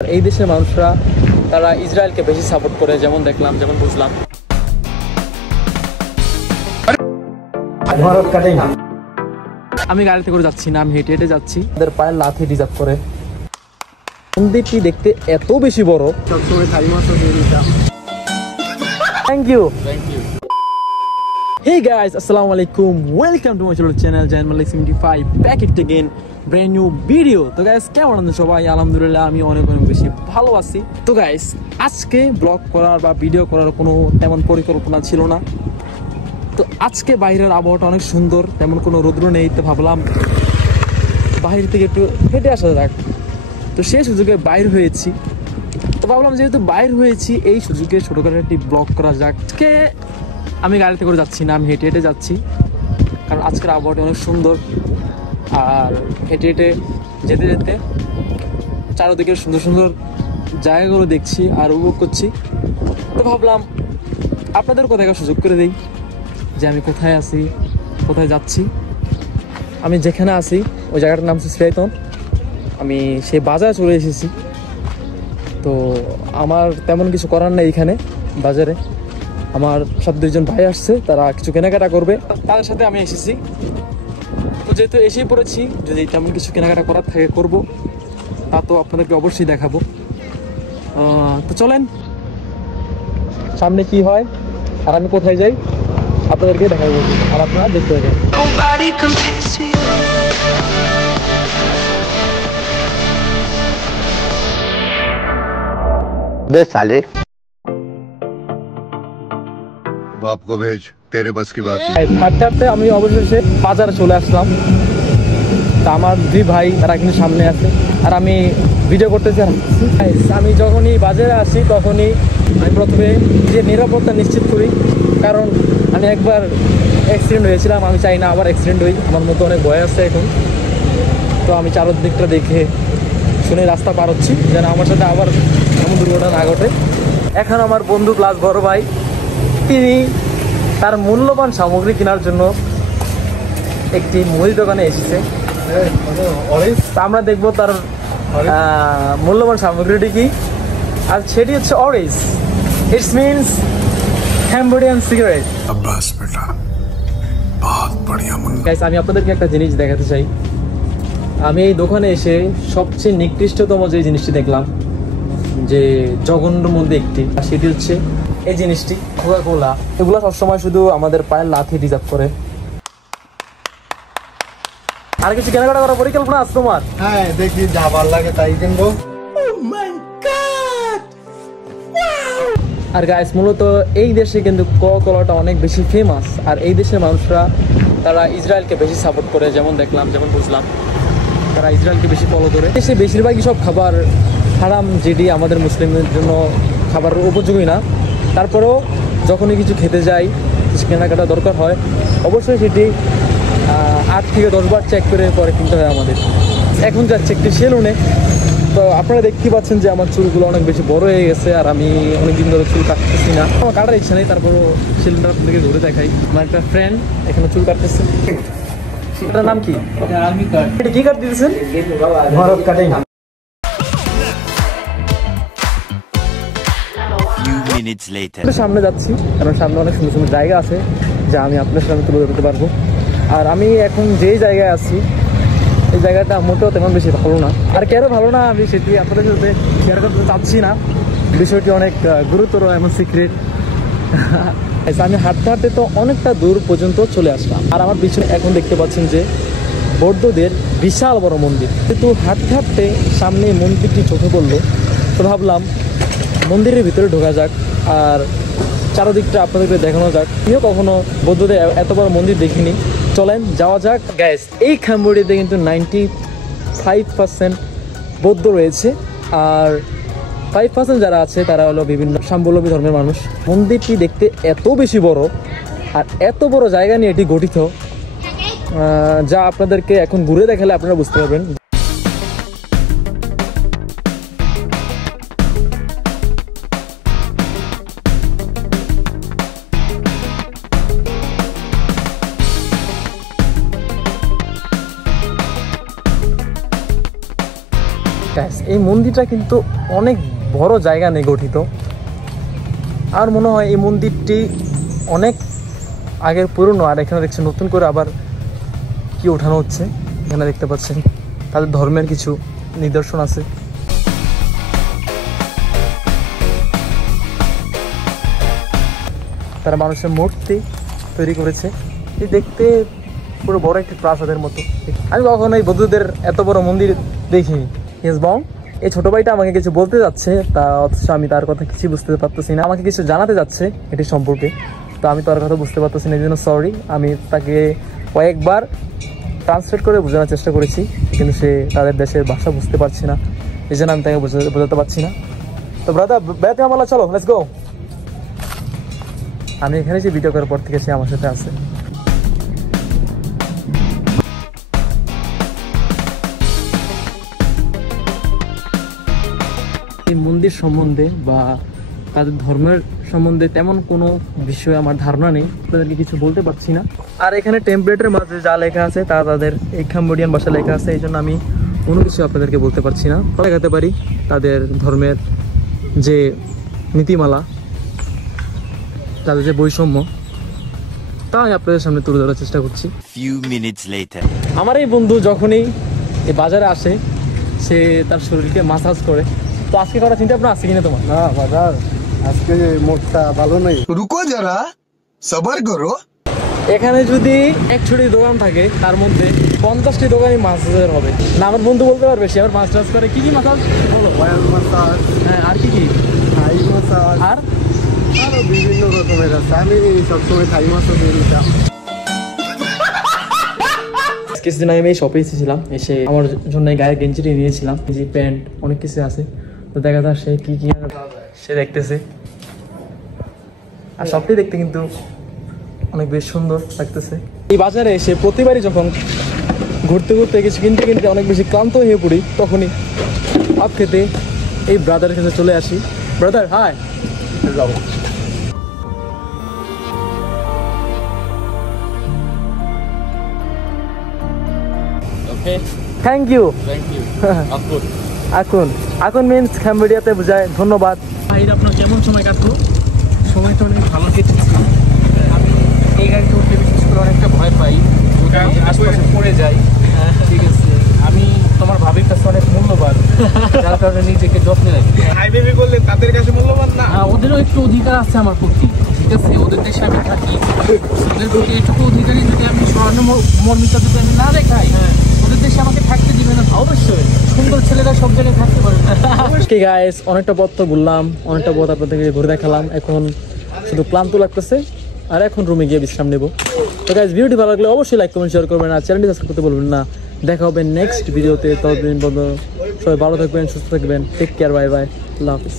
এই দেশের মানুষরা তারা ইসরায়েলকে বেশি সাপোর্ট করে, যেমন দেখলাম, যেমন বুঝলাম। আমি গাড়িতে করে যাচ্ছি না, আমি হেঁটে হেঁটে যাচ্ছি। তাদের পায়ের লাথি ডিজার্ভ করে। মন্দিরটি দেখতে এত বেশি বড়। Thank you. Hey guys, assalamu alaikum. Welcome to my channel Jain Malik 75 back it again, brand new video. তো guys, কেমন আছেন সবাই? আলহামদুলিল্লাহ আমি অনেক বেশি ভালো আছি। তো guys, আজকে ব্লগ করার বা ভিডিও করার কোনো তেমন পরিকল্পনা ছিল না। তো আজকে বাইরের আবহাওয়াটা অনেক সুন্দর, তেমন কোনো রৌদ্র নেই। তো ভাবলাম বাইরে থেকে একটু হেঁটে আসা যাক। তো সেই সুযোগে বাইর হয়েছি। তো ভাবলাম যেহেতু বাইর হয়েছি, এই সুযোগে ছোটখাটো একটি ব্লগ করা যাক। আজকে আমি গাড়িতে করে যাচ্ছি না, আমি হেঁটে হেঁটে যাচ্ছি, কারণ আজকের আবহাওয়াটা অনেক সুন্দর। আর হেঁটে হেঁটে যেতে যেতে চারদিকে সুন্দর সুন্দর জায়গাগুলো দেখছি আর উপভোগ করছি। তো ভাবলাম আপনাদেরও কোথায় সুযোগ করে দিই যে আমি কোথায় আছি, কোথায় যাচ্ছি। আমি যেখানে আছি ওই জায়গাটার নাম হচ্ছে শ্রীতন। আমি সেই বাজারে চলে এসেছি। তো আমার তেমন কিছু করার নেই এখানে বাজারে। আমার সাথে দুইজন ভাই আসছে, তারা কিছু কেনাকাটা করবে, তাদের সাথে আমি এসেছি। তো যেহেতু এসেই পড়েছি, যদি তেমন কিছু কেনাকাটা করার থাকে করবো, তা তো আপনাদেরকে অবশ্যই দেখাবো। তো চলেন সামনে কি হয় আর আমি কোথায় যাই আপনাদেরকে দেখাবো, আর আপনারা দেখতে পাবেন। साले बाप को भेज, तेरे बस की बात नहीं। হাঁটতে আমি অবশেষে বাজারে চলে আসলাম। তা আমার দুই ভাই তারা কিন্তু সামনে আছে, আর আমি ভিডিও করতেছি। আমি যখনই বাজারে আসি তখনই আমি প্রথমে যে নিরাপত্তা নিশ্চিত করি, কারণ আমি একবার অ্যাক্সিডেন্ট হয়েছিলাম। আমি চাই না আবার অ্যাক্সিডেন্ট হই, আমার মতো অনেক ভয় আছে এখন। তো আমি চারদিকটা দেখে শুনে রাস্তা পার হচ্ছি, যেন আমার সাথে আবার এমন দুর্ঘটনা না ঘটে। এখন আমার বন্ধু প্লাস বড় ভাই, তিনি তার মূল্যবান সামগ্রী কেনার জন্য একটি মুদি দোকানে এসেছে। আমরা দেখবো তার মূল্যবান সামগ্রীটি কি, আর সেটি হচ্ছে orange. It's means ক্যাম্বোডিয়ান cigarette. Guys, আমি আপনাদেরকে একটা জিনিস দেখাতে চাই। আমি এই দোকানে এসে সবচেয়ে নিকৃষ্টতম যে জিনিসটি দেখলাম, যে জঘন্যর মধ্যে একটি, আর সেটি হচ্ছে এই জিনিসটি কোকা কোলা। এগুলো সবসময় শুধু আমাদের পায়ের লাথি ডিজার্ভ করে। আর কিছু কেনাকাটা করার পরিকল্পনা আছে তোমার? হ্যাঁ, দেখি যা ভালো লাগে তাই কিনবো। আর গাইস, মূলত এই দেশে কিন্তু কোকা কোলাটা অনেক বেশি ফেমাস। আর এই দেশের মানুষরা তারা ইসরায়েলকে বেশি সাপোর্ট করে, যেমন দেখলাম, যেমন বুঝলাম। তারা ইসরায়েলকে বেশি ফলো করে। দেশে বেশিরভাগই সব খাবার হারাম, যেটি আমাদের মুসলিমদের জন্য খাবারের উপযোগী না। তারপরেও যখনই কিছু খেতে যাই, কিছু কেনাকাটা দরকার হয়, অবশ্যই সেটি 8 থেকে 10 বার চেক করে পরে কিনতে হয় আমাদের। এখন যাচ্ছে একটি সেলুনে। তো আপনারা দেখতে পাচ্ছেন যে আমার চুলগুলো অনেক বেশি বড় হয়ে গেছে, আর আমি অনেকদিন ধরে চুল কাটতেছি না। আমার কাটার ইচ্ছা নেই, তারপরও সেলুনটা আপনাদেরকে ধরে দেখাই। আমার একটা ফ্রেন্ড এখানে চুল কাটতেছে। এটার নাম কি? এটা কি কাট দিয়েছেন? ভরত কাটিং। সামনে যাচ্ছি, কারণ সামনে অনেক সুন্দর সুন্দর জায়গা আছে যা আমি আপনার সামনে তুলে ধরতে পারবো। আর আমি এখন যে জায়গায় আছি, এই জায়গাটা মোটেও তেমন বেশি ভালো না। আর কেন ভালো না আমি সেটি আপনাদের সাথে শেয়ার করতে চাচ্ছি না, বিষয়টি অনেক গুরুতর এবং সিক্রেট। আমি হাঁটতে হাঁটতে তো অনেকটা দূর পর্যন্ত চলে আসলাম, আর আমার পিছনে এখন দেখতে পাচ্ছেন যে বৌদ্ধদের বিশাল বড় মন্দির। কিন্তু হাঁটতে হাঁটতে সামনে মন্দিরটি চোখে পড়লো, তো ভাবলাম মন্দিরের ভিতরে ঢোকা যাক আর চারদিকটা আপনাদেরকে দেখানো যাক। আমিও কখনো বৌদ্ধদের এত বড় মন্দির দেখিনি, চলেন যাওয়া যাক। গ্যাস, এই ক্যাম্বোডিয়াতে কিন্তু 95% বৌদ্ধ রয়েছে, আর 5% যারা আছে তারা হলো বিভিন্ন সাম্বলম্বী ধর্মের মানুষ। মন্দিরটি দেখতে এত বেশি বড় আর এত বড় জায়গা নিয়ে এটি গঠিত, যা আপনাদেরকে এখন ঘুরে দেখালে আপনারা বুঝতে পারবেন। এই মন্দিরটা কিন্তু অনেক বড় জায়গা নিয়ে গঠিত। আর মনে হয় এই মন্দিরটি অনেক আগের পুরনো, আর এখানে দেখছেন নতুন করে আবার কি ওঠানো হচ্ছে। এখানে দেখতে পাচ্ছেন তাদের ধর্মের কিছু নিদর্শন আছে। তারা মানুষের মূর্তি তৈরি করেছে, এই দেখতে পুরো বড় একটি প্রাসাদের মতো। আমি কখনো এই বৌদ্ধদের এত বড় মন্দির দেখিনি। বং এই ছোট ভাইটা আমাকে কিছু বলতে যাচ্ছে, তা অথচ আমি তার কথা কিছু বুঝতে পারতেছি না। আমাকে কিছু জানাতে যাচ্ছে এটি সম্পর্কে, তো আমি তার কথা বুঝতে পারতেছি না, এই জন্য সরি। আমি তাকে কয়েকবার ট্রান্সলেট করে বোঝানোর চেষ্টা করেছি, কিন্তু সে তাদের দেশের ভাষা বুঝতে পারছে না, এই জন্য আমি তাকে বোঝাতে পারছি না। তো ব্রাদার বেতে আমলা চলো, লেটস গো। আমি এখানে যে ভিডিও করার পর থেকে সে আমার সাথে আছে। এই মন্দির সম্বন্ধে বা তাদের ধর্মের সম্বন্ধে তেমন কোনো বিষয়ে আমার ধারণা নেই, আপনাদেরকে কিছু বলতে পারছি না। আর এখানে টেমপ্লেটের মাঝে যা লেখা আছে তা তাদের এই কাম্বোডিয়ান ভাষা লেখা আছে, এই জন্য আমি কোনো কিছু আপনাদেরকে বলতে পারছি না। দেখাতে পারি তাদের ধর্মের যে নীতিমালা, তাদের যে বৈষম্য, তা আমি আপনাদের সামনে তুলে ধরার চেষ্টা করছি। আমার এই বন্ধু যখনই এই বাজারে আসে সে তার শরীরকে মাসাজ করে। তো আজকে করার চিন্তা আপনার আছে কিনা তোমার? না বাজার, আজকে মুডটা ভালো নেই। रुको जरा सबर करो। এখানে যদি 100টি দোকান থাকে তার মধ্যে 50টি দোকানই মাসাজের হবে না। আমার বন্ধু বলতে পারবে সে আবার মাসাজ করে। কি কি মাসাজ বলো? অয়েল মাসাজ, হ্যাঁ, আর কি কি? থাই মাসাজ, আর আরো বিভিন্ন রকমের আছে। আমি সবসময় থাই মাসাজ নিতাম। কিছুদিন আগে আমি এই শপে এসেছিলাম, এসে আমার জন্য গায়ের গেঞ্জিটি নিয়েছিলাম, যে প্যান্ট অনেক কিছু আছে। তো দেখা যায় সে কি কি সে দেখতেছে, আর সবটাই দেখতে কিন্তু অনেক বেশ সুন্দর লাগতেছে। এই বাজারে এসে প্রতিবারই যখন ঘুরতে ঘুরতে কিছু কিনতে কিনতে অনেক বেশি ক্লান্ত হয়ে পড়ি, তখনই আপ খেতে এই ব্রাদারের কাছে চলে আসি। ব্রাদার হাই, যাবো। Thank you. আকুন, আকুন মিন্স ক্যাম্বোডিয়াতে বোঝায় ধন্যবাদ। ভাইরা আপনার কেমন সময় কাটলো? সময়টা অনেক ভালো কেটেছে। আমি এই গাড়িতে উঠতে বিশেষ করে অনেকটা ভয় পাই, আশপাশে পড়ে যাই। ঠিক আছে, আমি তোমার ভাবির কাছে অনেক মূল্যবান, যার কারণে নিজেকে যত্নে রাখি। হাই বেবি বললেন তাদের কাছে মূল্যবান না। ওদেরও একটু অধিকার আছে আমার প্রতি, ঠিক আছে? ওদের দেশে আমি থাকি, ওদের প্রতি এইটুকু অধিকারই যদি আমি স্বর্ণ মর্মিতা যদি আমি না দেখাই, ওদের দেশে আমাকে থাকতে দিবে না। অবশ্যই সুন্দর ছেলেরা সব জায়গায় থাকতে পারে না। Okay guys, অনেকটা পথ তো ঘুরলাম, অনেকটা পথ আপনাদেরকে ঘুরে দেখালাম। এখন শুধু ক্লান্ত লাগতেছে, আর এখন রুমে গিয়ে বিশ্রাম নেব। তো গাইস, ভিডিওটি ভালো লাগলে অবশ্যই লাইক কমেন্ট শেয়ার করবেন, আর চ্যানেলটি সাবস্ক্রাইব করতে বলবেন না। দেখা হবে নেক্সট ভিডিওতে। ততদিন পর্যন্ত সবাই ভালো থাকবেন, সুস্থ থাকবেন। টেক কেয়ার, বাই বাই, আল্লাহ হাফিজ।